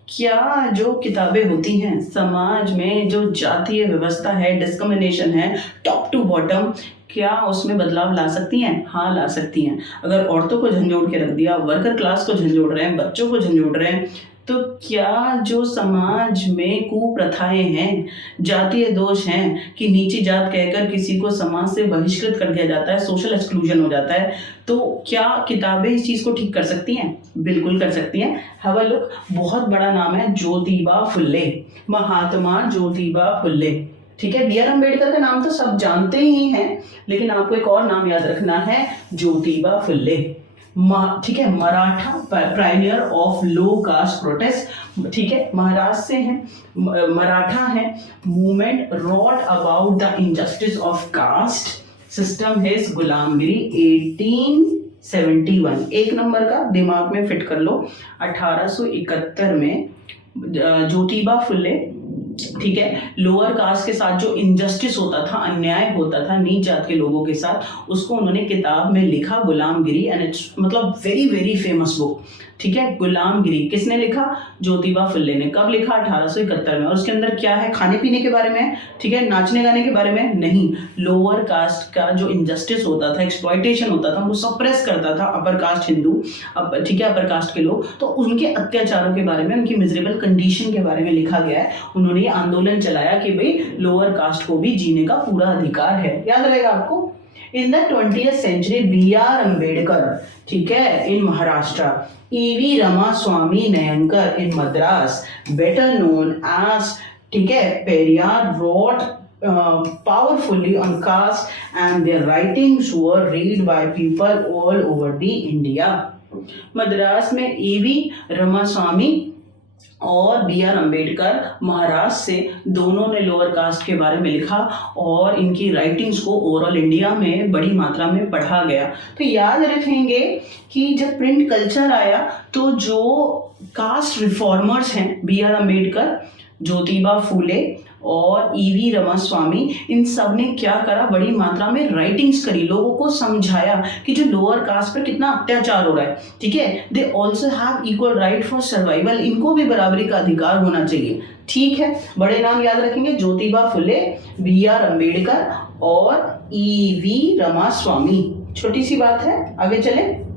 क्या जो किताबें होती हैं समाज में, जो जातीय व्यवस्था है, डिस्क्रिमिनेशन है, टॉप टू बॉटम, क्या उसमें बदलाव ला सकती हैं? हाँ, ला सकती हैं। अगर औरतों को झंझोड़ के रख दिया, वर्कर क्लास को झंझोड़ रहे हैं, बच्चों को झंझोड़ रहे हैं, तो क्या जो समाज में कुप्रथाएं हैं, जातीय दोष हैं कि नीची जात कहकर किसी को समाज से बहिष्कृत कर दिया जाता है, सोशल एक्सक्लूजन हो जाता है, तो क्या किताबें इस चीज़ को ठीक कर सकती हैं? बिल्कुल कर सकती हैं। हैव अ लुक, बहुत बड़ा नाम है ज्योतिबा फुल्ले, महात्मा ज्योतिबा फुल्ले। ठीक है, बी आर अम्बेडकर का नाम तो सब जानते ही हैं, लेकिन आपको एक और नाम याद रखना है, ज्योतिबा फुल्ले। ठीक है, Maratha pioneer of low caste protest, ठीक है, महाराष्ट्र से हैं, मराठा है, movement wrote about the injustice of caste system है गुलामगिरी 1871। एक नंबर का दिमाग में फिट कर लो, 1871 में ज्योतिबा फुल्ले, ठीक है, लोअर कास्ट के साथ जो इनजस्टिस होता था, अन्याय होता था नीच जात के लोगों के साथ, उसको उन्होंने किताब में लिखा, गुलामगिरी, एंड इट्स मतलब वेरी वेरी फेमस बुक। ठीक है, गुलामगिरी किसने लिखा? ज्योतिबा फुल्ले ने। कब लिखा? 1871 में। और उसके अंदर क्या है? खाने पीने के बारे में, ठीक है, नाचने गाने के बारे में नहीं, लोअर कास्ट का जो इनजस्टिस होता था, एक्सप्लॉयटेशन होता था, वो सप्रेस करता था अपर कास्ट हिंदू, ठीक है, अपर कास्ट के लोग, तो उनके अत्याचारों के बारे में, उनकी मिजरेबल कंडीशन के बारे में लिखा गया है। उन्होंने आंदोलन चलाया कि भाई लोअर कास्ट को भी जीने का पूरा अधिकार है। याद रहेगा आपको। In the 20th century, B R Ambedkar, ठीक है, in Maharashtra, E V Ramaswamy Naicker in Madras, better known as, ठीक है, Periyar, wrote powerfully on caste, and their writings were read by people all over the India. Madras में ईवी रामास्वामी और बी आर अम्बेडकर, महाराष्ट्र से, दोनों ने लोअर कास्ट के बारे में लिखा और इनकी राइटिंग्स को ओवरऑल इंडिया में बड़ी मात्रा में पढ़ा गया। तो याद रखेंगे कि जब प्रिंट कल्चर आया तो जो कास्ट रिफॉर्मर्स हैं, बी आर अम्बेडकर, ज्योतिबा फूले और ईवी रामास्वामी, इन सब ने क्या करा? बड़ी मात्रा में राइटिंग्स करी, लोगों को समझाया कि जो लोअर कास्ट पर कितना अत्याचार हो रहा है। ठीक है, they also have equal right for survival, इनको भी बराबरी का अधिकार होना चाहिए। ठीक है, बड़े नाम याद रखेंगे, ज्योतिबा फुले, बी आर अम्बेडकर और ईवी रामास्वामी। छोटी सी बात है, आगे चले।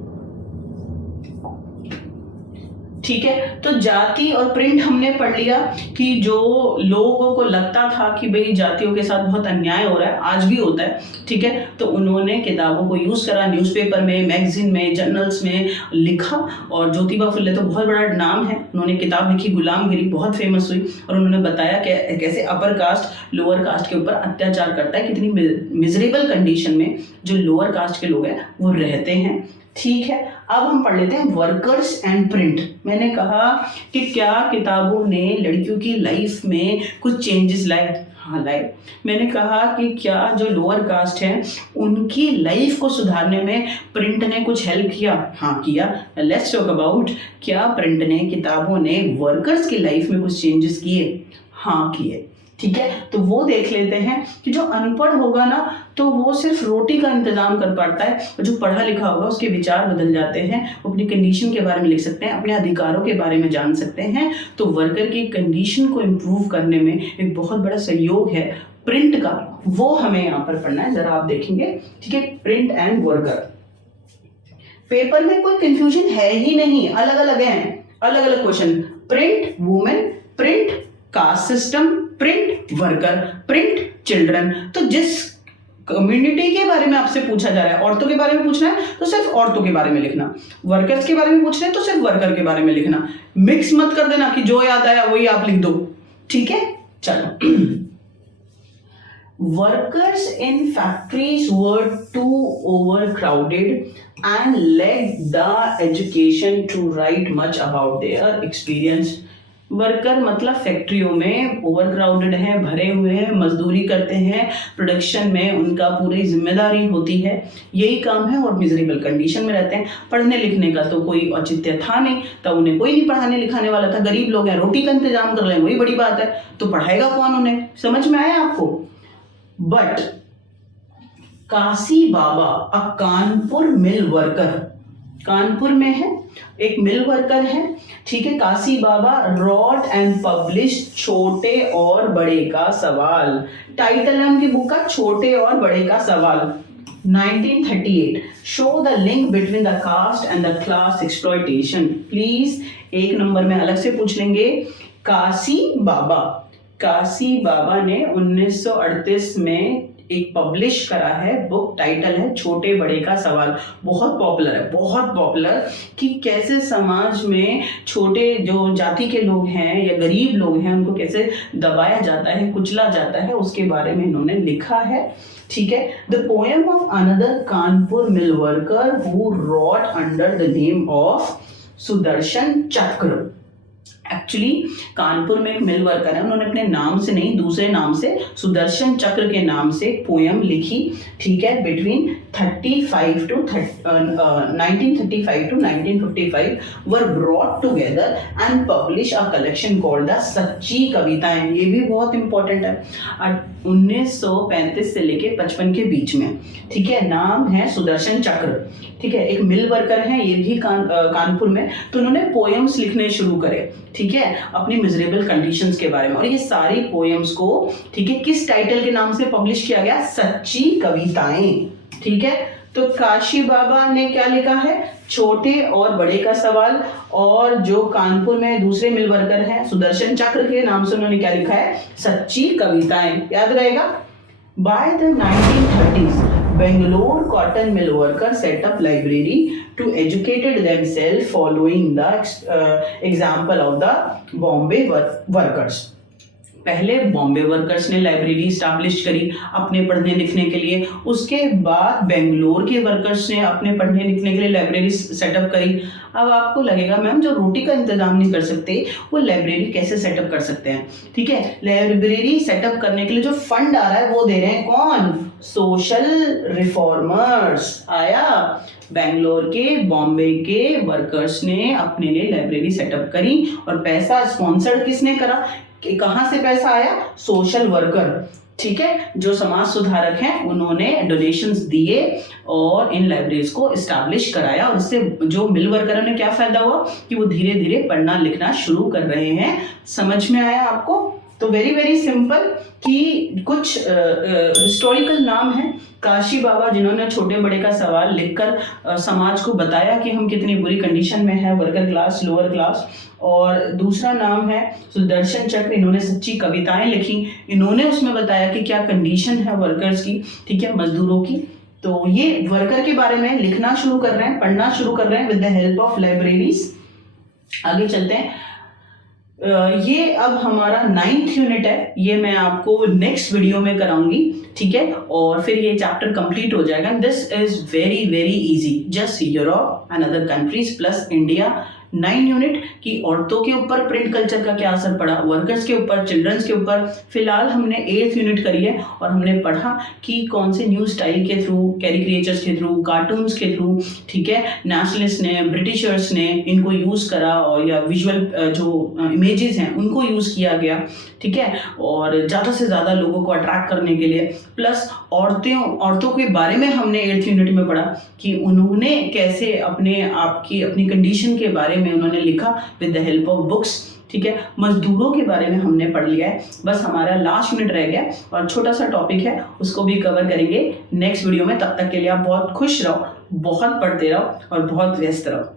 ठीक है, तो जाति और प्रिंट हमने पढ़ लिया कि जो लोगों को लगता था कि भाई जातियों के साथ बहुत अन्याय हो रहा है, आज भी होता है, ठीक है, तो उन्होंने किताबों को यूज़ करा, न्यूज़पेपर में, मैगजीन में, जर्नल्स में लिखा। और ज्योतिबा फुले तो बहुत बड़ा नाम है, उन्होंने किताब लिखी गुलामगिरी, बहुत फेमस हुई, और उन्होंने बताया कि कैसे अपर कास्ट लोअर कास्ट के ऊपर अत्याचार करता है, कितनी मिजरेबल कंडीशन में जो लोअर कास्ट के लोग हैं वो रहते हैं। ठीक है, अब हम पढ़ लेते हैं वर्कर्स एंड प्रिंट। मैंने कहा कि क्या किताबों ने लड़कियों की लाइफ में कुछ चेंजेस लाए? हाँ, लाए। मैंने कहा कि क्या जो लोअर कास्ट है उनकी लाइफ को सुधारने में प्रिंट ने कुछ हेल्प किया? हाँ, किया। लेट्स टॉक अबाउट, क्या प्रिंट ने, किताबों ने वर्कर्स की लाइफ में कुछ चेंजेस किए? हाँ, किए। ठीक है, तो वो देख लेते हैं कि जो अनपढ़ होगा ना तो वो सिर्फ रोटी का इंतजाम कर पाता है, और जो पढ़ा लिखा होगा उसके विचार बदल जाते हैं, वो अपनी कंडीशन के बारे में लिख सकते हैं, अपने अधिकारों के बारे में जान सकते हैं। तो वर्कर की कंडीशन को इम्प्रूव करने में एक बहुत बड़ा सहयोग है प्रिंट का, वो हमें यहाँ पर पढ़ना है। जरा आप देखेंगे, ठीक है, प्रिंट एंड वर्कर। पेपर में कोई कंफ्यूजन है ही नहीं, अलग अलग हैं, अलग अलग question. Print women, print caste system, print worker, print children. तो जिस कम्युनिटी के बारे में आपसे पूछा जा रहा है, औरतों के बारे में पूछना है तो सिर्फ औरतों के बारे में लिखना, वर्कर्स के बारे में पूछना है तो सिर्फ वर्कर के बारे में लिखना। मिक्स मत कर देना कि जो याद आया वही आप लिख दो। ठीक है, चलो। Workers in factories were too overcrowded and lacked the education to write much about their experience. Worker मतलब फैक्ट्रियों में ओवरक्राउडेड हैं, भरे हुए हैं, मजदूरी करते हैं, प्रोडक्शन में उनका पूरी जिम्मेदारी होती है, यही काम है, और मिजरेबल कंडीशन में रहते हैं। पढ़ने लिखने का तो कोई औचित्य था नहीं, तब उन्हें कोई नहीं पढ़ाने लिखाने वाला था। गरीब लोग हैं, रोटी का इंतजाम कर लें वही बड़ी बात है, तो पढ़ाएगा कौन उन्हें? समझ में आया आपको? But Kashi Baba, a Kanpur mill worker, Kanpur में है, एक मिल वर्कर है, ठीक है, काशी बाबा, रॉट एंड पब्लिश छोटे और बड़े का सवाल। टाइटल है उनकी बुक का, छोटे और बड़े का सवाल। 1938 show the link between the caste and the class exploitation. Please 1 number में अलग से पूछ लेंगे। काशी बाबा ने 1938 में एक पब्लिश करा है बुक, टाइटल है छोटे बड़े का सवाल। बहुत पॉपुलर कि कैसे समाज में छोटे जो जाति के लोग हैं या गरीब लोग हैं उनको कैसे दबाया जाता है, कुचला जाता है, उसके बारे में इन्होंने लिखा है। ठीक है। The poem of another Kanpur mill worker who rot under the name of Sudarshan चक्र। एक्चुअली कानपुर में एक मिल वर्कर है, उन्होंने अपने नाम से नहीं दूसरे नाम से सुदर्शन चक्र के नाम से पोयम लिखी। ठीक है। Between 1935 to 1955 were brought together and publish a collection called the सच्ची कविताएं। ये भी बहुत इंपॉर्टेंट है। 1935 से लेके 55 के बीच में। ठीक है। नाम है सुदर्शन चक्र। ठीक है। एक मिल वर्कर है ये भी कानपुर में, तो उन्होंने पोएम्स लिखने शुरू करे। ठीक है। अपनी मिजरेबल कंडीशंस के बारे में, और ये सारी पोएम्स को ठीक है किस टाइटल के नाम से पब्लिश किया गया? सच्ची कविताएं। ठीक है। तो काशी बाबा ने क्या लिखा है? छोटे और बड़े का सवाल। और जो कानपुर में दूसरे मिल वर्कर हैं सुदर्शन चक्र के नाम से उन्होंने क्या लिखा है? सच्ची कविताएं। याद रहेगा। By the 1930s Bangalore cotton mill workers set up library to educate themselves following the example of the Bombay workers. पहले बॉम्बे वर्कर्स ने लाइब्रेरी स्टैब्लिश करी अपने पढ़ने लिखने के लिए। उसके बाद बेंगलोर के वर्कर्स ने अपने पढ़ने लिखने के लिए लाइब्रेरी सेटअप करी। अब आपको लगेगा मैम जो रोटी का इंतजाम नहीं कर सकते वो लाइब्रेरी कैसे सेटअप कर सकते हैं? ठीक है। लाइब्रेरी सेटअप करने के लिए जो फंड आ रहा है वो दे रहे हैं कौन? Social reformers. आया। बेंगलोर के बॉम्बे के वर्कर्स ने अपने लिए लाइब्रेरी सेटअप करी और पैसा स्पॉन्सर्ड किसने करा? कहां से पैसा आया? Social worker. ठीक है। जो समाज सुधारक हैं उन्होंने डोनेशंस दिए और इन लाइब्रेरीज को एस्टैब्लिश कराया, और इससे जो मिल वर्करों ने क्या फायदा हुआ कि वो धीरे धीरे पढ़ना लिखना शुरू कर रहे हैं। समझ में आया आपको? तो वेरी सिंपल कि कुछ हिस्टोरिकल नाम है। काशी बाबा जिन्होंने छोटे बड़े का सवाल लिखकर समाज को बताया कि हम कितनी बुरी कंडीशन में है, वर्कर क्लास, लोअर क्लास। और दूसरा नाम है सुदर्शन चक्र, इन्होंने सच्ची कविताएं लिखी। इन्होंने उसमें बताया कि क्या कंडीशन है वर्कर्स की, ठीक है, मजदूरों की। तो ये वर्कर के बारे में लिखना शुरू कर रहे हैं, पढ़ना शुरू कर रहे हैं with the help of libraries. आगे चलते हैं। ये अब हमारा 9th यूनिट है, ये मैं आपको नेक्स्ट वीडियो में कराऊंगी। ठीक है। और फिर ये चैप्टर कंप्लीट हो जाएगा। This is very easy. Just Europe and other countries plus India. 9 unit की औरतों के ऊपर प्रिंट कल्चर का क्या असर पड़ा, वर्कर्स के ऊपर, चिल्ड्रंस के ऊपर। फिलहाल हमने 8th यूनिट करी है और हमने पढ़ा कि कौन से न्यू स्टाइल के थ्रू, कैरिकेचर्स के थ्रू, कार्टून्स के थ्रू, ठीक है, नेशनलिस्ट ने, ब्रिटिशर्स ने इनको यूज करा, और या विजुअल जो इमेजेस हैं उनको यूज किया गया। ठीक है। और ज़्यादा से ज़्यादा लोगों को अट्रैक्ट करने के लिए। प्लस औरतों के बारे में हमने 8th यूनिट में पढ़ा कि उन्होंने कैसे अपनी कंडीशन के बारे में उन्होंने लिखा with the help of books. ठीक है। मजदूरों के बारे में हमने पढ़ लिया है। बस हमारा लास्ट यूनिट रह गया और छोटा सा टॉपिक है, उसको भी कवर करेंगे नेक्स्ट वीडियो में। तब तक के लिए आप बहुत खुश रहो, बहुत पढ़ते रहो और बहुत व्यस्त रहो।